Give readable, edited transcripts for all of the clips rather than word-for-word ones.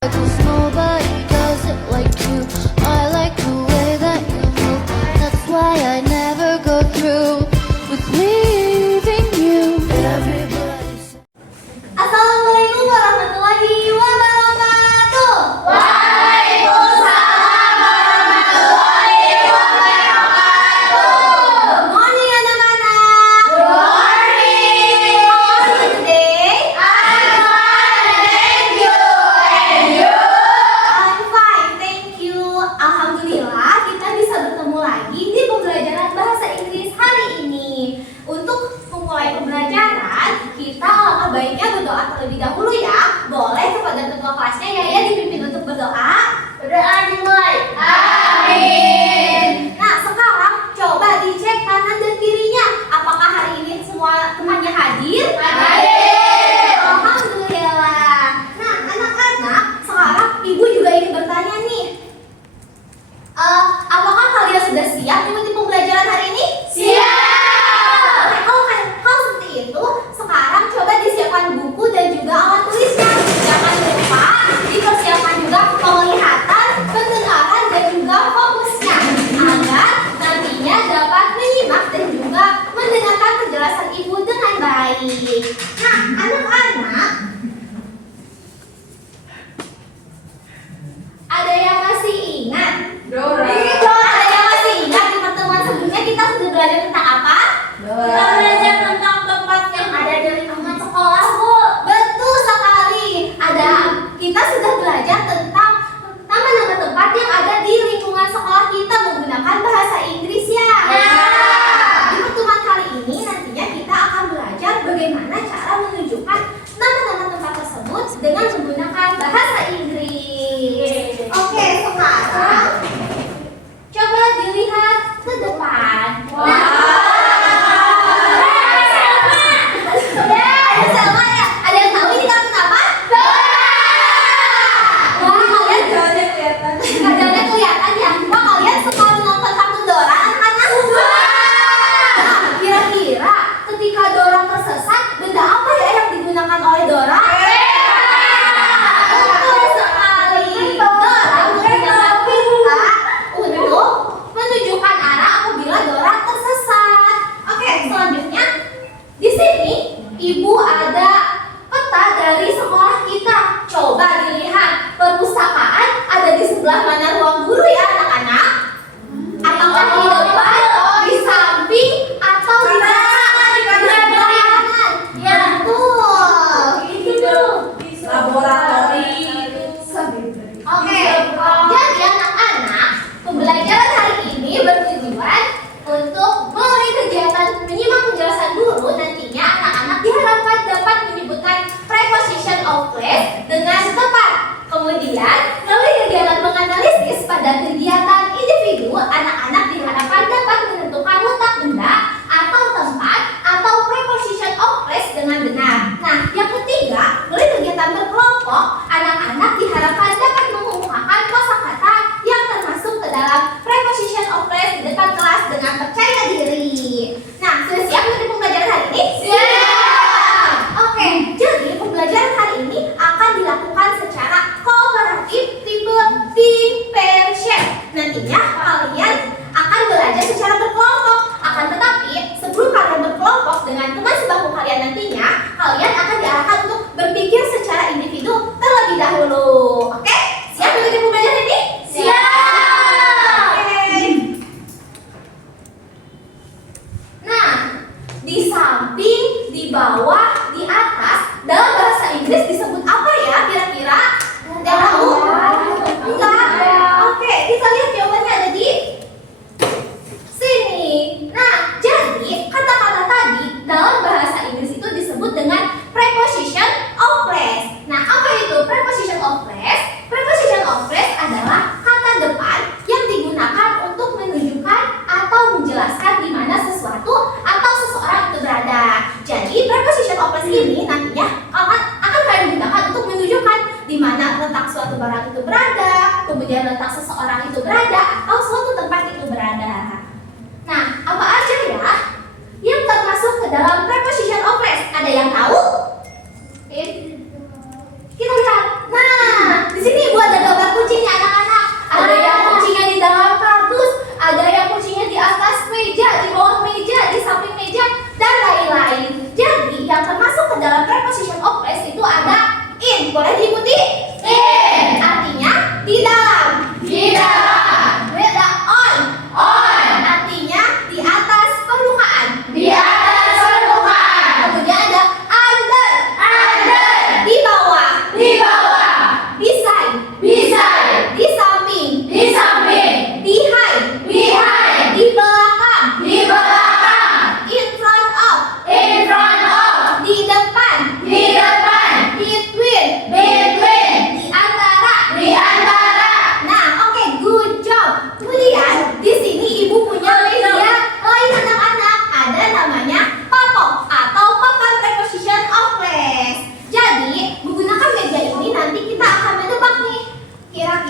'Cause nobody does it like you. I like the way that you move. That's why I never go through with leaving you. Everybody. Assalamualaikum warahmatullahi wabarakatuh. Waalaikumsalam warahmatullahi wabarakatuh. Good morning anak-anak. Good morning. How are you today? I'm fine, thank you. And you? I'm fine, thank you. Alhamdulillah kita bisa bertemu lagi di pembelajaran bahasa Inggris hari ini. Untuk memulai pembelajaran, kita alangkah baiknya berdoa terlebih dahulu ya. Boleh kepada ketua kelasnya Yaya dipimpin untuk berdoa. Berdoa dimulai. Amin. Nah, sekarang coba dicek kanan dan kirinya. Apakah hari ini semua temannya hadir? Hadir. Alhamdulillah. Nah, anak-anak, sekarang ibu juga ingin bertanya nih. Apakah kalian sudah siap mengikuti pembelajaran hari ini? Siap. Kalau seperti itu, sekarang coba disiapkan buku dan juga alat tulisnya. Jangan lupa dipersiapkan juga penglihatan, pendengaran dan juga fokusnya agar nantinya dapat menyimak dan juga mendengarkan penjelasan ibu dengan baik. Nah, anak-anak, ada yang masih ingat? Ada yang masih ingat di pertemuan sebelumnya kita sudah belajar tentang apa? Kita belajar tentang tempat yang ada di lingkungan sekolah, Bu. Betul sekali. Kita sudah belajar tentang nama-nama tempat yang ada di lingkungan sekolah kita menggunakan bahasa Inggris ya. Di pertemuan kali ini nantinya kita akan belajar bagaimana cara menunjukkan nama-nama tempat tersebut dengan menggunakan bahasa Inggris. Oke, sekarang coba dilihat ke depan. Sama ya. Ada yang tahu ini kartun apa? Wah, kalian jalannya kelihatan ya. Wah, kalian suka menonton kartun Dora, anak-anak? Nah, kira-kira ketika Dora tersesat, benda apa ya yang digunakan oleh Dora? Betul sekali. Dora menggunakan pita untuk menunjukkan arah apabila Dora tersesat. Oke, selanjutnya di sini ibu ada peta dari sekolah kita. Coba dilihat perpustakaan ada di sebelah mana ruang guru ya anak-anak? Apakah di depan, di samping, atau di belakang? Di kanan. Ya, betul. Laboratori. Oke, jadi anak-anak, pembelajaran hari ini bertujuan untuk melalui kegiatan menyimak penjelasan guru. Nantinya anak-anak diharapkan dapat menyebutkan preposition of place dengan tepat. Kemudian, melalui kegiatan menganalisis pada kegiatan individu, anak-anak diharapkan dapat menentukan letak benda atau tempat atau preposition of place dengan benar. Nah, yang ketiga, melalui kegiatan berkelompok, anak-anak diharapkan dapat mengemukakan kosakata yang termasuk ke dalam preposition of place di depan kelas dengan percaya diri. Nah, sudah siap untuk pembelajaran hari ini? Siap! Oke, jadi pembelajaran hari ini akan dilakukan secara kooperatif tipe team pair share. Nantinya kalian akan belajar secara berkelompok. Akan tetapi, sebelum kalian berkelompok dengan teman sebangku kalian nantinya, kalian akan diarahkan untuk berpikir secara individu terlebih dahulu. Oke? Siap untuk pembelajaran ini? Siap! Oke. Nah, di samping, di bawah, di atas, dalam bahasa Inggris disebut apa ya kira-kira? Ada yang tahu? Enggak? Oke, kita lihat jawabannya ada di sini. Nah, jadi kata-kata tadi dalam bahasa Inggris itu disebut dengan preposition of place. Nah, apa itu preposition of place? Preposition of place adalah kata depan yang digunakan untuk menunjukkan atau menjelaskan di mana sesuatu atau seseorang itu berada. Jadi, preposition of place ini nantinya akan kalian gunakan untuk menunjukkan di mana letak suatu barang itu berada, kemudian letak seseorang itu berada, atau suatu tempat itu berada. Nah, apa aja ya yang termasuk ke dalam preposition of place? Ada yang tahu? Kita lihat. Nah, di sini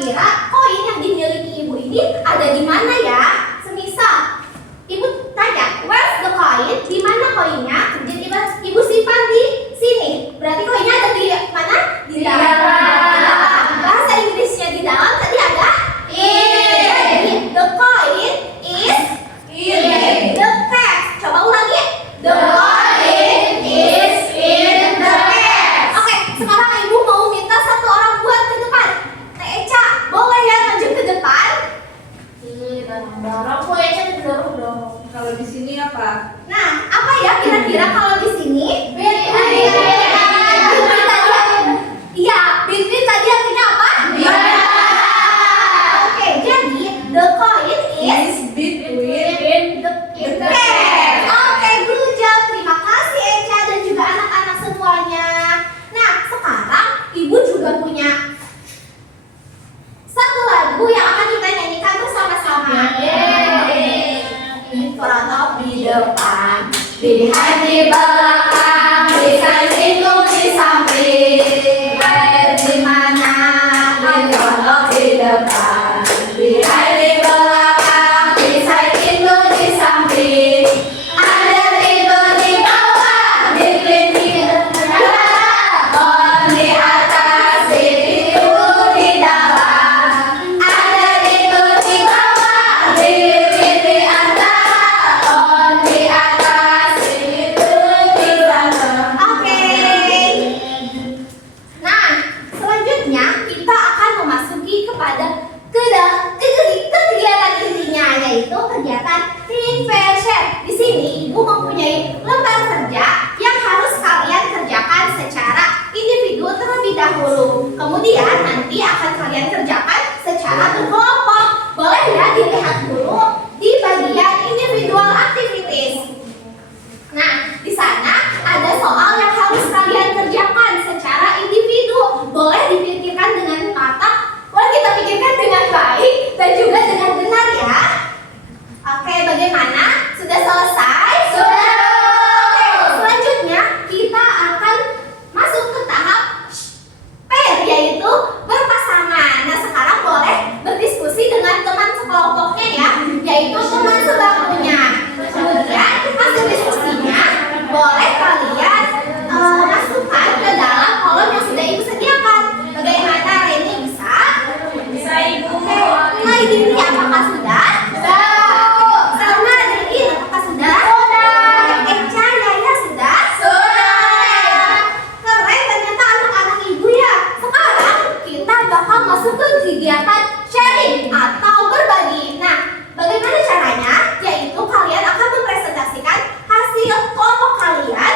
kira-kira koin yang dimiliki ibu ini ada di mana ya? Semisal ibu tanya, where's the coin? Di mana koinnya? Jadi ibu simpan di sini. Berarti koinnya ada di mana? Di dalam. Bahasa Inggrisnya di dalam tadi ada in. Jadi the coin is in the cash. Coba ulangi. The coin is in the cash. Oke, sekarang ibu mau minta satu orang buat ke depan. Teh Eca, boleh ya maju ke depan? Dorong kok Eca didorong dong. Kalau di sini apa? Nah, apa ya kira-kira kalau di sini? Iya, Bitcoin tadi artinya apa? Oke, jadi the coin is Between the cash. Oke, good job. Terima kasih Eca dan juga anak-anak semuanya. Nah, sekarang ibu juga punya satu lagu yang akan kita nyanyikan bersama-sama. In front of di depan, behind di belakang, di samping di samping, where di mana? In front of di depan, behind di belakang, di samping di samping, under itu di bawah, between di antara, on di atas, itu di dalam, under itu di bawah, between di antara, on di atas, itu di dalam. Oke. Nah, selanjutnya kita akan memasuki kepada kegiatan intinya, yaitu kegiatan Think Fair Share. Di sini ibu mempunyai lembar kerja yang harus kalian kerjakan secara individu terlebih dahulu. Kemudian nanti akan kalian kerjakan secara berkelompok. Boleh ya dilihat dulu di bagian individual activities. Nah, di sana ada soal yang harus kalian kerjakan secara individu. Boleh dipikirkan dengan matang, boleh kita pikirkan dengan baik dan juga dengan benar ya. Oke, bagaimana? Sudah selesai? Sudah. Oke, selanjutnya kita akan masuk ke tahap pair, yaitu berpasangan. Nah, sekarang boleh berdiskusi dengan teman sekelompoknya ya, yaitu teman sebangkunya. Kemudian hasil diskusinya boleh kalian masukkan ke dalam kolom yang sudah ibu sediakan. Bagaimana, Reni, bisa? bisa Ibu. Nah, ini apakah sudah? Salma, Dein, apakah sudah? Eca, Yaya, sudah? Keren, ternyata anak-anak ibu ya. Sekarang kita bakal masuk ke kegiatan sharing atau berbagi. Nah, bagaimana caranya? Yaitu kalian akan mempresentasikan hasil kelompok kalian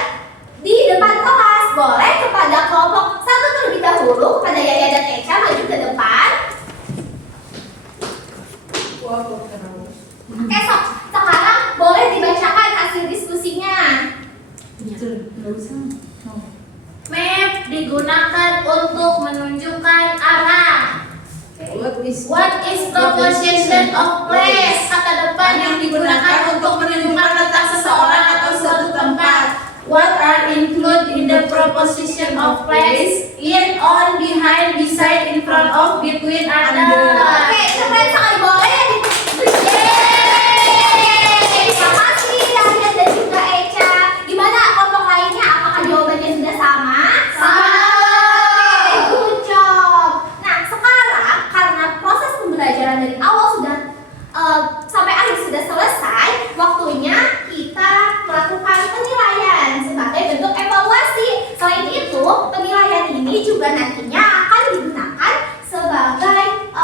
di depan kelas. Boleh kepada kelompok satu terlebih dahulu, kepada Yaya dan Eca maju ke depan. Oke, sekarang boleh dibacakan hasil diskusinya. Map digunakan untuk menunjukkan arah. What is proposition of place? Kata depan yang digunakan untuk menunjukkan letak seseorang atau suatu tempat. What are included in the proposition of place? In, on, behind, beside, in front of, between, under. Oke, keren sekali, boleh ya terima kasih Yahya dan juga Eca. Gimana kelompok lainnya? Apakah jawabannya sudah sama? Oke, good job. Nah, sekarang karena proses pembelajaran dari awal sudah sampai akhir sudah selesai, waktunya kita melakukan penilaian sebagai bentuk evaluasi. Selain itu, penilaian ini juga nantinya akan digunakan sebagai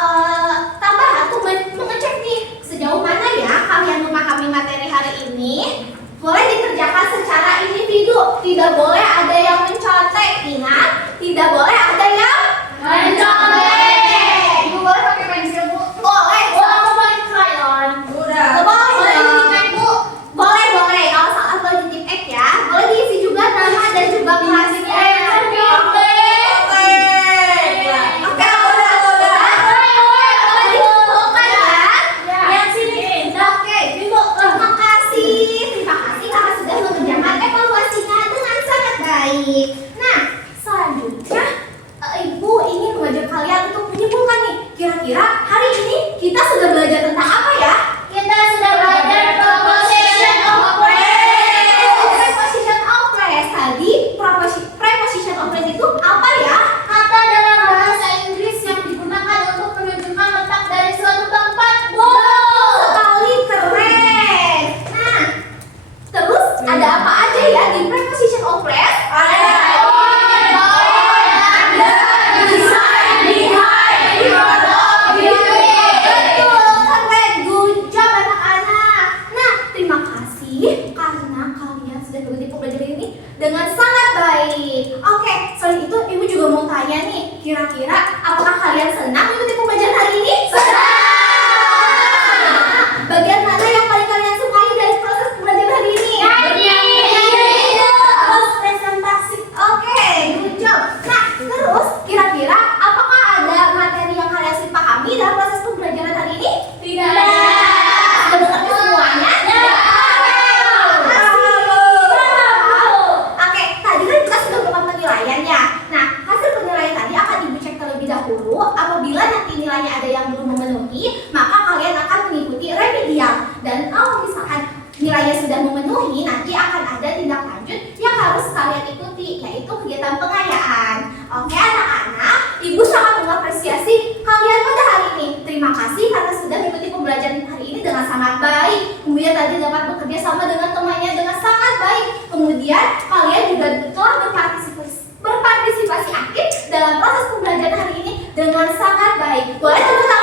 kita sudah belajar tentang apa ya? Kita sudah belajar preposition of phrase. Preposition of phrase. Tadi preposition of phrase itu apa ya? Kata dalam bahasa Inggris yang digunakan untuk menunjukkan letak dari suatu tempat. Sekali, keren. Nah, terus ada apa aja ya di preposition of phrase? Betul, keren. Good job anak-anak. Nah, terima kasih karena kalian sudah mengikuti pembelajaran ini dengan sangat baik. Oke, selain itu ibu juga mau tanya nih, kira-kira apakah kalian senang mengikuti pembelajaran hari ini? Senang. Bagian mana yang paling kalian sukai dari proses pembelajaran hari ini? Terus presentasi. Oke, good job. Nah, terus kira-kira apakah ada materi yang kalian sudah pahami dalam proses pembelajaran hari ini? Tidak. Sudah mengerti semuanya? Oke, tadi kan kita sudah melakukan penilaian ya. Nah, hasil penilaian tadi akan ibu cek terlebih dahulu. Apabila nanti nilainya ada yang belum memenuhi, maka kalian akan mengikuti remedial. Dan kalau misalkan nilainya sudah memenuhi, nanti akan ada tindak lanjut yang harus kalian ikuti, yaitu kegiatan pengayaan. Oke anak-anak, ibu sangat mengapresiasi kalian pada hari ini. Terima kasih karena sudah mengikuti pembelajaran hari ini dengan sangat baik. Kemudian tadi dapat bekerja sama dengan temannya dengan sangat baik. Kemudian kalian juga telah berpartisipasi aktif dalam proses pembelajaran hari ini dengan sangat baik. Boleh tepuk tangan